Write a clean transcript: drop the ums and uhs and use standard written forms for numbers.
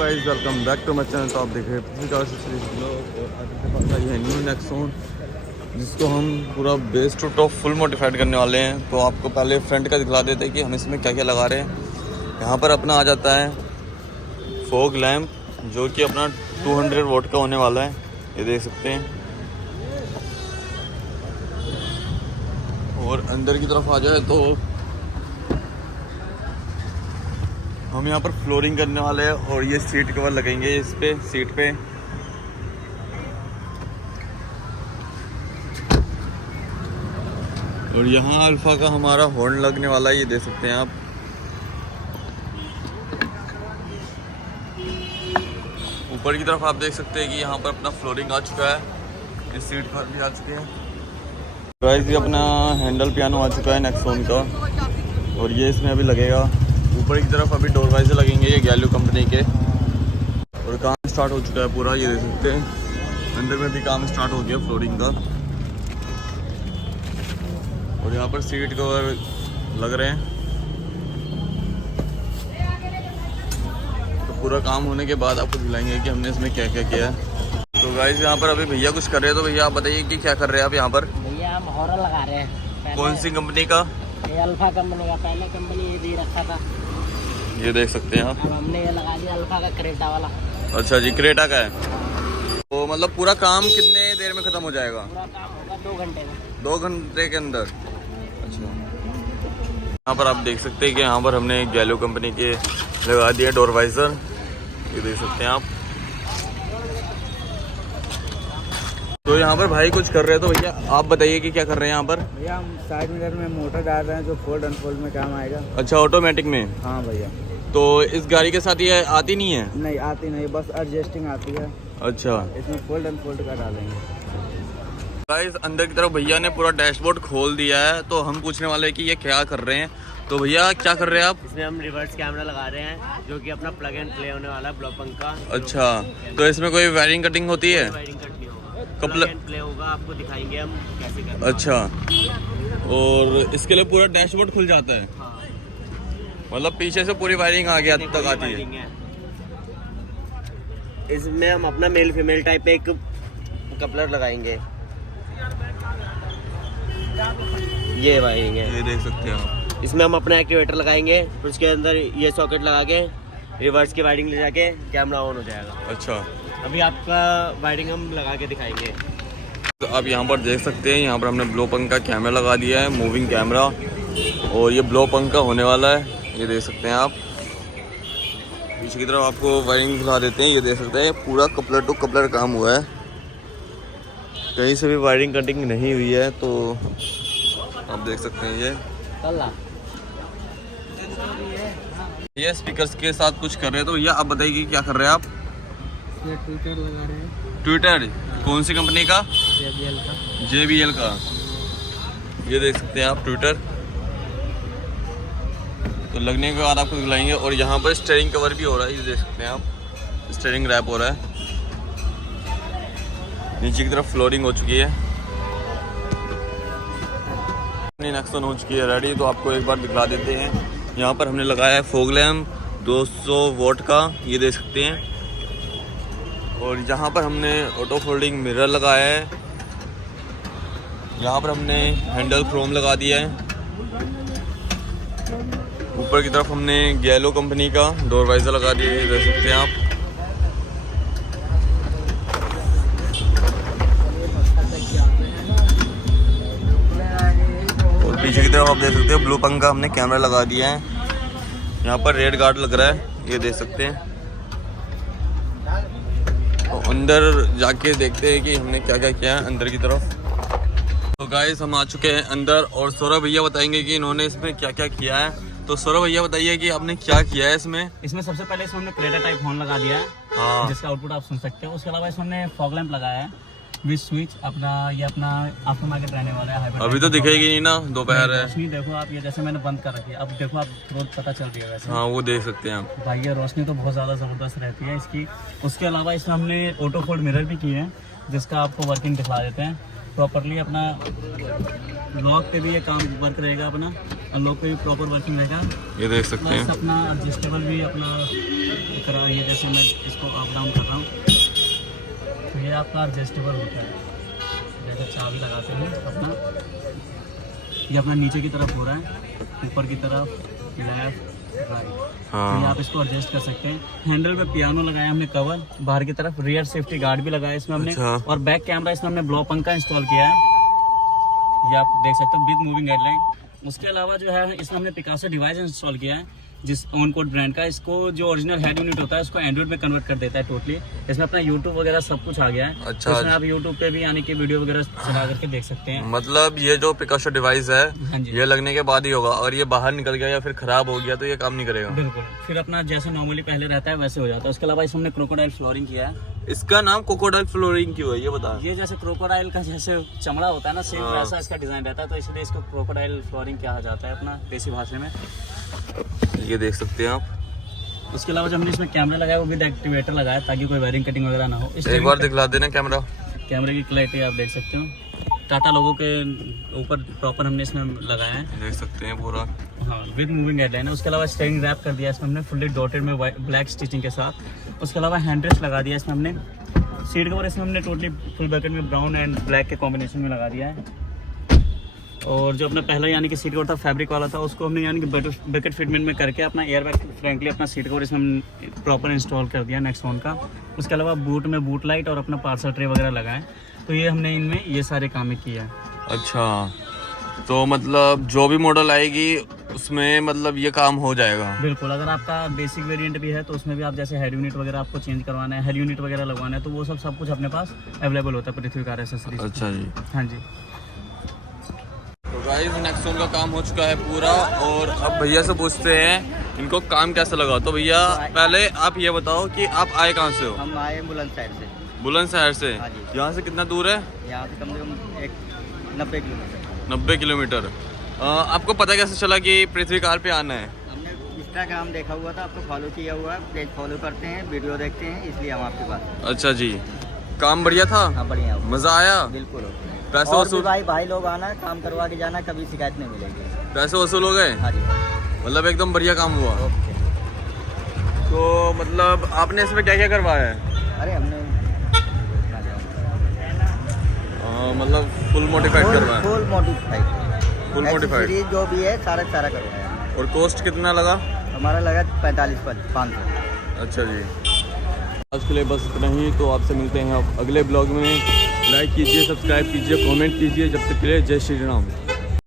Guys welcome back to my channel. तो आप देख रहे हैं पिछली कार से ब्लॉग और आज के पास आई है न्यू नेक्सॉन, जिसको हम पूरा base to top full modified करने वाले हैं। तो आपको पहले फ्रंट का दिखला देते हैं कि हम इसमें क्या क्या लगा रहे हैं। यहाँ पर अपना आ जाता है फॉग लैम्प, जो कि अपना 200 वोट का होने वाला है, ये देख सकते हैं। और अंदर की तरफ आ जाए तो हम यहाँ पर फ्लोरिंग करने वाले हैं और ये सीट कवर लगेंगे इस पे सीट पे। और यहाँ अल्फा का हमारा हॉर्न लगने वाला है, ये देख सकते हैं आप। ऊपर की तरफ आप देख सकते हैं कि यहाँ पर अपना फ्लोरिंग आ चुका है, ये सीट कवर भी आ चुके हैं। गाइस ये अपना हैंडल पियानो आ चुका है नेक्सॉन का, और ये इसमें अभी लगेगा। ऊपर की तरफ अभी डोर वाइजर लगेंगे, ये गैलो कंपनी के, और काम स्टार्ट हो चुका है पूरा, ये देख सकते हैं। अंदर में भी काम स्टार्ट हो गया फ्लोरिंग का। और यहाँ पर सीट कवर लग रहे हैं। तो पूरा काम होने के बाद आपको दिलाएंगे कि हमने इसमें क्या क्या किया है। तो गाइस यहाँ पर अभी भैया कुछ कर रहे हैं, तो भैया आप बताइए कि क्या कर रहे हैं आप यहाँ पर। भैया हम हॉर्न लगा रहे हैं। कौन सी कंपनी का? ये अल्फा कंपनी का। पहले कंपनी ये दे रखा था, ये देख सकते हैं आप। अब हमने ये लगा दिया अल्फा का, क्रेटा वाला। अच्छा जी, क्रेटा का है। तो मतलब पूरा काम कितने देर में ख़त्म हो जाएगा? पूरा काम होगा 2 घंटे में। 2 घंटे के अंदर? अच्छा। यहाँ पर आप देख सकते हैं कि यहाँ पर हमने गैलो कंपनी के लगा दिया डोर वाइजर, ये देख सकते हैं आप। तो यहाँ पर भाई कुछ कर रहे हैं, तो भैया आप बताइए कि क्या कर रहे हैं यहाँ पर। भैया हम साइड मिरर में मोटर डाल रहे हैं, जो फोल्ड अनफोल्ड में काम आएगा। अच्छा, ऑटोमेटिक में? हाँ भैया। तो इस गाड़ी के साथ ये आती नहीं है? नहीं आती नहीं, बस एडजस्टिंग आती है। अच्छा, इसमें फोल्ड अनफोल्ड का डालेंगे। गाइस अंदर की तरफ भैया ने पूरा डैशबोर्ड खोल दिया है, तो हम पूछने वाले हैं कि ये क्या कर रहे हैं। तो भैया क्या कर रहे हैं आप? इसमें हम रिवर्स कैमरा लगा रहे हैं, जो कि अपना प्लग एंड प्ले होने वाला है ब्लॉक पंख का। अच्छा, तो इसमें कोई वायरिंग कटिंग होती है? वायरिंग कट नहीं होगा, कब प्लग एंड प्ले होगा, आपको दिखाएंगे हम कैसे करते हैं। अच्छा, और इसके लिए पूरा डैशबोर्ड खुल जाता है? हाँ, मतलब पीछे से पूरी वायरिंग आगे तक आती है? इसमें हम अपना मेल फीमेल टाइप एक कपलर लगाएंगे, ये वायरिंग है, ये देख सकते हैं आप। इसमें हम अपना एक्टिवेटर लगाएंगे, फिर उसके अंदर ये सॉकेट लगा के रिवर्स की वायरिंग ले जाके कैमरा ऑन हो जाएगा। अच्छा, अभी आपका वायरिंग हम लगा के दिखाएंगे। तो आप यहाँ पर देख सकते हैं, यहाँ पर हमने ब्लो पंख का कैमरा लगा दिया है, मूविंग कैमरा, और ये ब्लो पंख का होने वाला है, ये देख सकते हैं आप। पीछे की तरफ आपको वायरिंग दिखा देते हैं, ये देख सकते हैं पूरा कपलर टू कपलर काम हुआ है, कहीं से भी वायरिंग कटिंग नहीं हुई है। तो आप देख सकते हैं ये स्पीकर्स के साथ कुछ कर रहे हैं। तो भैया आप बताइए कि क्या कर रहे हैं आप? ये ट्विटर लगा रहे हैं। ट्विटर कौन सी कंपनी का? JBL का। JBL का, ये देख सकते हैं आप ट्विटर। तो लगने के बाद आपको दिखलाएंगे। और यहाँ पर स्टीयरिंग कवर भी हो रहा है, ये देख सकते हैं आप, स्टीयरिंग रैप हो रहा है। नीचे की तरफ फ्लोरिंग हो चुकी है, नेक्सॉन हो चुकी है रेडी। तो आपको एक बार दिखला देते हैं। यहाँ पर हमने लगाया है फॉग लैम्प 200 वोट का, ये देख सकते हैं। और यहाँ पर हमने ऑटो फोल्डिंग मिरर लगाया है। यहाँ पर हमने हैंडल क्रोम लगा दिया है। ऊपर की तरफ हमने गैलो कंपनी का डोर वाइजर लगा दिया है, देख सकते हैं आप। पीछे की तरफ आप देख सकते हो ब्लू पंख का हमने कैमरा लगा दिया है। यहाँ पर रेड गार्ड लग रहा है, ये देख सकते हैं। तो अंदर जाके देखते हैं कि हमने क्या क्या किया है अंदर की तरफ। तो गाइस हम आ चुके हैं अंदर, और सौरभ भैया बताएंगे कि इन्होंने इसमें क्या क्या किया है। तो सौरभ भैया बताइए कि आपने क्या किया है इसमें। इसमें सबसे पहले इसमें हमने क्रेटा टाइप हॉर्न लगा दिया है, हाँ, जिसका आउटपुट आप सुन सकते हो। उसके अलावा इसमें हमने फॉग लैंप लगाया है विद स्विच। अपना ये अपना आफ्टर मार्केट रहने वाला है। अभी तो दिखेगी नहीं ना, दोपहर है। रोशनी देखो आप, ये जैसे मैंने बंद कर रखी है, अब देखो आप रोज पता चल रही है वैसे। हाँ, वो देख सकते हैं आप भाई, ये रोशनी तो बहुत ज़्यादा ज़बरदस्त रहती है इसकी। उसके अलावा इसमें हमने ऑटो फोल्ड मिरर भी किए हैं, जिसका आपको वर्किंग दिखा देते हैं प्रॉपरली। अपना लॉक पे भी ये काम वर्क रहेगा, अपना अनलॉक पे भी प्रॉपर वर्किंग रहेगा, ये देख सकते हैं। प्लस अपना एडजस्टेबल भी अपना ये जैसे मैं इसको अप डाउन कर रहा हूँ तो ये आपका एडजस्टेबल होता है। जैसे चाबी लगाते हैं अपना, ये अपना नीचे की तरफ हो रहा है, ऊपर की तरफ लेफ्ट राइट। तो ये आप इसको एडजस्ट कर सकते हैं। हैंडल पे पियानो लगाया हमने कवर, बाहर की तरफ रियर सेफ्टी गार्ड भी लगाया इसमें हमने। अच्छा। और बैक कैमरा इसमें हमने ब्लो पंखा इंस्टॉल किया है, ये आप देख सकते हो विद मूविंग गाइडलाइन। उसके अलावा जो है इसमें हमने पिकासो डिवाइस इंस्टॉल किया है, जिस ऑनकोड ब्रांड का। इसको जो ओरिजिनल हेड यूनिट होता है उसको एंड्रॉइड में कन्वर्ट कर देता है टोटली। इसमें अपना यूट्यूब वगैरह सब कुछ आ गया है। अच्छा। तो इसमें आप यूट्यूब पे भी यानी कि वीडियो वगैरह चला करके देख सकते हैं। मतलब ये जो पिकासो डिवाइस है हाँ जी, ये लगने के बाद ही होगा, और ये बाहर निकल गया या फिर खराब हो गया तो ये काम नहीं करेगा। बिल्कुल। फिर अपना जैसे नॉर्मली पहले रहता है वैसे हो जाता है। उसके अलावा इसमें हमने क्रोकोडाइल फ्लोरिंग किया है। इसका नाम क्रोकोडाइल फ्लोरिंग क्यों है ये बता। ये जैसे क्रोकोडाइल का जैसे चमड़ा होता है ना, सेम वैसा इसका डिजाइन रहता है, तो इसलिए इसको क्रोकोडाइल फ्लोरिंग कहा जाता है अपना देसी भाषा में। ये देख सकते हैं आप। उसके अलावा जो हमने इसमें कैमरा लगाया वो विद एक्टिवेटर लगाया ताकि कोई वायरिंग कटिंग वगैरह ना हो। एक बार दिखला देना कैमरा। कैमरे की क्लैरिटी आप देख सकते हो। टाटा लोगों के ऊपर प्रॉपर हमने इसमें लगाया है, देख सकते हैं पूरा। हाँ, विद मूविंग गाइडलाइन है। उसके अलावा स्टेयरिंग रैप कर दिया इसमें हमने फुल्ली डॉटेड में ब्लैक स्टिचिंग के साथ। उसके अलावा हैंड रेस्ट लगा दिया इसमें हमने। सीट कवर इसमें हमने टोटली फुल बकेट में ब्राउन एंड ब्लैक के कॉम्बिनेशन में लगा दिया है। और जो अपना पहला यानी कि सीट कवर था फैब्रिक वाला था, उसको हमने यानी कि बकेट फिटमेंट में करके अपना एयर बैग फ्रैंकली अपना सीट कवर इसमें प्रॉपर इंस्टॉल कर दिया नेक्सॉन का। उसके अलावा बूट में बूट लाइट और अपना पार्सल ट्रे वगैरह लगाए। तो ये हमने इनमें ये सारे काम किया है। अच्छा, तो मतलब जो भी मॉडल आएगी उसमें मतलब ये काम हो जाएगा। बिल्कुल। अगर आपका बेसिक वेरिएंट भी है तो उसमें भी आप जैसे हेड यूनिट वगैरह आपको चेंज करवाना है, हेड यूनिट वगैरह लगवाना है, तो वो सब कुछ अपने पास अवेलेबल होता है पृथ्वी कार एसेसरीज। अच्छा जी। हाँ जी। तो गाइस नेक्सॉन का काम हो चुका है पूरा, और अब भैया से पूछते हैं इनको काम कैसा लगा। तो भैया पहले आप ये बताओ कि आप आए कहाँ से हो। हम आए बुलंदशहर से। बुलंदशहर से। हाँ जी। यहाँ से कितना दूर है। यहाँ से कम से कम एक 90 किलोमीटर। 90 किलोमीटर। आपको पता कैसे चला कि पृथ्वी कार पे आना है। हमने इंस्टाग्राम देखा हुआ था, आपको फॉलो किया हुआ है, पेज फॉलो करते हैं, वीडियो देखते हैं, इसलिए हम आपके पास। अच्छा जी। काम बढ़िया था। हाँ बढ़िया। मज़ा आया। बिल्कुल। पैसे और वसूल। भाई लोग आना, काम करवा के जाना, कभी शिकायत नहीं मिलेगी। पैसे वसूल हो गए। हाँ जी। मतलब एकदम बढ़िया काम हुआ। ओके। तो मतलब आपने इसमें क्या क्या करवाया है। अरे हमने मतलब फुल मॉडिफाइड करवाया। Full modified. Full modified accessories जो भी है सारा करवाया। और कॉस्ट कितना लगा। हमारा लगा 4500। अच्छा जी। आज के लिए बस इतना ही। तो आपसे मिलते हैं आप अगले ब्लॉग में। लाइक कीजिए, सब्सक्राइब कीजिए, कमेंट कीजिए। जब तक के लिए जय श्री राम।